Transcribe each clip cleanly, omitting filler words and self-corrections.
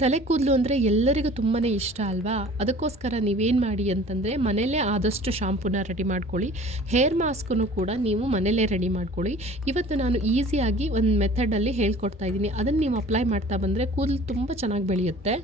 ತಲೆ ಕೂದಲು ಅಂದರೆ ಎಲ್ಲರಿಗೂ ತುಂಬಾ ಇಷ್ಟ ಅಲ್ವಾ? ಅದಕ್ಕೋಸ್ಕರ ನೀವೇನು ಮಾಡಿ ಅಂತಂದರೆ ಮನೆಯಲ್ಲೇ ಆದಷ್ಟು ಶಾಂಪೂನ ರೆಡಿ ಮಾಡ್ಕೊಳ್ಳಿ. ಹೇರ್ ಮಾಸ್ಕನ್ನು ಕೂಡ ನೀವು ಮನೆಯಲ್ಲೇ ರೆಡಿ ಮಾಡ್ಕೊಳ್ಳಿ. ಇವತ್ತು ನಾನು ಈಸಿಯಾಗಿ ಒಂದು ಮೆಥಡಲ್ಲಿ ಹೇಳ್ಕೊಡ್ತಾ ಇದ್ದೀನಿ. ಅದನ್ನು ನೀವು ಅಪ್ಲೈ ಮಾಡ್ತಾ ಬಂದರೆ ಕೂದಲು ತುಂಬ ಚೆನ್ನಾಗಿ ಬೆಳೆಯುತ್ತೆ.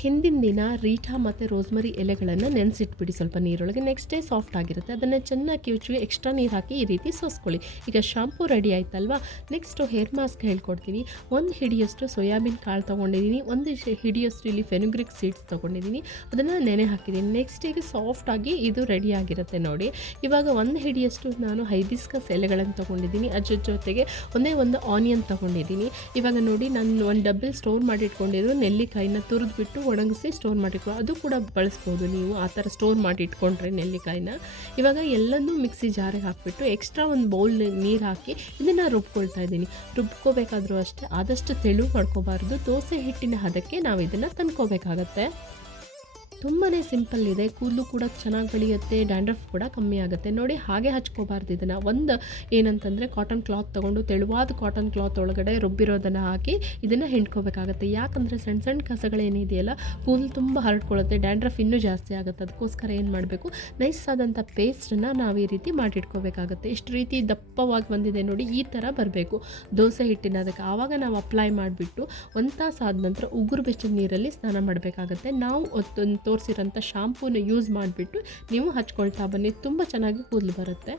ಹಿಂದಿನ ದಿನ ರೀಠಾ ಮತ್ತು ರೋಸ್ಮರಿ ಎಲೆಗಳನ್ನು ನೆನೆಸಿಟ್ಬಿಡಿ ಸ್ವಲ್ಪ ನೀರೊಳಗೆ. ನೆಕ್ಸ್ಟ್ ಡೇ ಸಾಫ್ಟ್ ಆಗಿರುತ್ತೆ. ಅದನ್ನು ಚೆನ್ನಾಗಿ ಕಿವುಚಿ ಎಕ್ಸ್ಟ್ರಾ ನೀರು ಹಾಕಿ ಈ ರೀತಿ ಸೋಸ್ಕೊಳ್ಳಿ. ಈಗ ಶಾಂಪೂ ರೆಡಿ ಆಯ್ತಲ್ವಾ? ನೆಕ್ಸ್ಟು ಹೇರ್ ಮಾಸ್ಕ್ ಹೇಳ್ಕೊಡ್ತೀನಿ. ಒಂದು ಹಿಡಿಯಷ್ಟು ಸೋಯಾಬೀನ್ ಕಾಳು ತೊಗೊಂಡಿದ್ದೀನಿ, ಒಂದು ಹಿಡಿಯಷ್ಟು ಇಲ್ಲಿ ಫೆನುಗ್ರಿಕ್ ಸೀಡ್ಸ್ ತೊಗೊಂಡಿದ್ದೀನಿ. ಅದನ್ನು ನೆನೆ ಹಾಕಿದ್ದೀನಿ. ನೆಕ್ಸ್ಟ್ ಈಗ ಸಾಫ್ಟಾಗಿ ಇದು ರೆಡಿ ಆಗಿರುತ್ತೆ ನೋಡಿ. ಇವಾಗ ಒಂದು ಹಿಡಿಯಷ್ಟು ನಾನು ಹೈಬಿಸ್ಕಸ್ ಎಲೆಗಳನ್ನು ತೊಗೊಂಡಿದ್ದೀನಿ. ಅದ್ರ ಜೊತೆಗೆ ಒಂದೇ ಒಂದು ಆನಿಯನ್ ತೊಗೊಂಡಿದ್ದೀನಿ. ಇವಾಗ ನೋಡಿ ನಾನು ಒಂದು ಡಬ್ಬಲ್ ಸ್ಟೋರ್ ಮಾಡಿಟ್ಕೊಂಡಿರೋ ನೆಲ್ಲಿಕಾಯಿನ ತುರಿದ್ಬಿಟ್ಟು ಒಣಗಿಸಿ ಸ್ಟೋರ್ ಮಾಡಿಟ್ಕೊ, ಅದು ಕೂಡ ಬಳಸ್ಬೋದು ನೀವು ಆ ಥರ ಸ್ಟೋರ್ ಮಾಡಿ ಇಟ್ಕೊಂಡ್ರೆ ನೆಲ್ಲಿಕಾಯಿನ. ಇವಾಗ ಎಲ್ಲನೂ ಮಿಕ್ಸಿ ಜಾರಿಗೆ ಹಾಕಿಬಿಟ್ಟು ಎಕ್ಸ್ಟ್ರಾ ಒಂದು ಬೌಲ್ ನೀರು ಹಾಕಿ ಇದನ್ನು ರುಬ್ಕೊಳ್ತಾ ಇದ್ದೀನಿ. ರುಬ್ಕೋಬೇಕಾದ್ರೂ ಅಷ್ಟೇ ಆದಷ್ಟು ತೆಳು ಮಾಡ್ಕೋಬಾರ್ದು. ದೋಸೆ ಹಿಟ್ಟಿನ ಹದಕ್ಕೆ ನಾವು ಇದನ್ನು ತಂದ್ಕೋಬೇಕಾಗತ್ತೆ. ತುಂಬಾ ಸಿಂಪಲ್ ಇದೆ. ಕೂದಲು ಕೂಡ ಚೆನ್ನಾಗಿ ಬೆಳೆಯುತ್ತೆ, ಡ್ಯಾಂಡ್ರಫ್ ಕೂಡ ಕಮ್ಮಿ ಆಗುತ್ತೆ. ನೋಡಿ ಹಾಗೆ ಹಚ್ಕೋಬಾರ್ದು ಇದನ್ನು. ಒಂದು ಏನಂತಂದರೆ ಕಾಟನ್ ಕ್ಲಾತ್ ತೊಗೊಂಡು ತೆಳುವಾದ ಕಾಟನ್ ಕ್ಲಾತ್ ಒಳಗಡೆ ರುಬ್ಬಿರೋದನ್ನು ಹಾಕಿ ಇದನ್ನು ಹಿಂಡ್ಕೋಬೇಕಾಗತ್ತೆ. ಯಾಕಂದರೆ ಸಣ್ಣ ಸಣ್ಣ ಕಸಗಳೇನಿದೆಯಲ್ಲ ಕೂದಲು ತುಂಬ ಹರಡ್ಕೊಳ್ಳುತ್ತೆ, ಡ್ಯಾಂಡ್ರಫ್ ಇನ್ನೂ ಜಾಸ್ತಿ ಆಗುತ್ತೆ. ಅದಕ್ಕೋಸ್ಕರ ಏನು ಮಾಡಬೇಕು, ನೈಸ್ ಆದಂಥ ಪೇಸ್ಟನ್ನು ನಾವು ಈ ರೀತಿ ಮಾಡಿಟ್ಕೋಬೇಕಾಗತ್ತೆ. ಇಷ್ಟು ರೀತಿ ದಪ್ಪವಾಗಿ ಬಂದಿದೆ ನೋಡಿ, ಈ ಥರ ಬರಬೇಕು ದೋಸೆ ಹಿಟ್ಟಿನ ಅದಕ್ಕೆ. ಆವಾಗ ನಾವು ಅಪ್ಲೈ ಮಾಡಿಬಿಟ್ಟು ಒಂದು ತಾಸು ಆದ ನಂತರ ಉಗುರು ಬೆಚ್ಚದ ನೀರಲ್ಲಿ ಸ್ನಾನ ಮಾಡಬೇಕಾಗತ್ತೆ. ನಾವು ತೋರಿಸಿರೋಂಥ ಶಾಂಪೂನ ಯೂಸ್ ಮಾಡಿಬಿಟ್ಟು ನೀವು ಹಚ್ಕೊಳ್ತಾ ಬನ್ನಿ, ತುಂಬ ಚೆನ್ನಾಗಿ ಕೂದಲು ಬರುತ್ತೆ.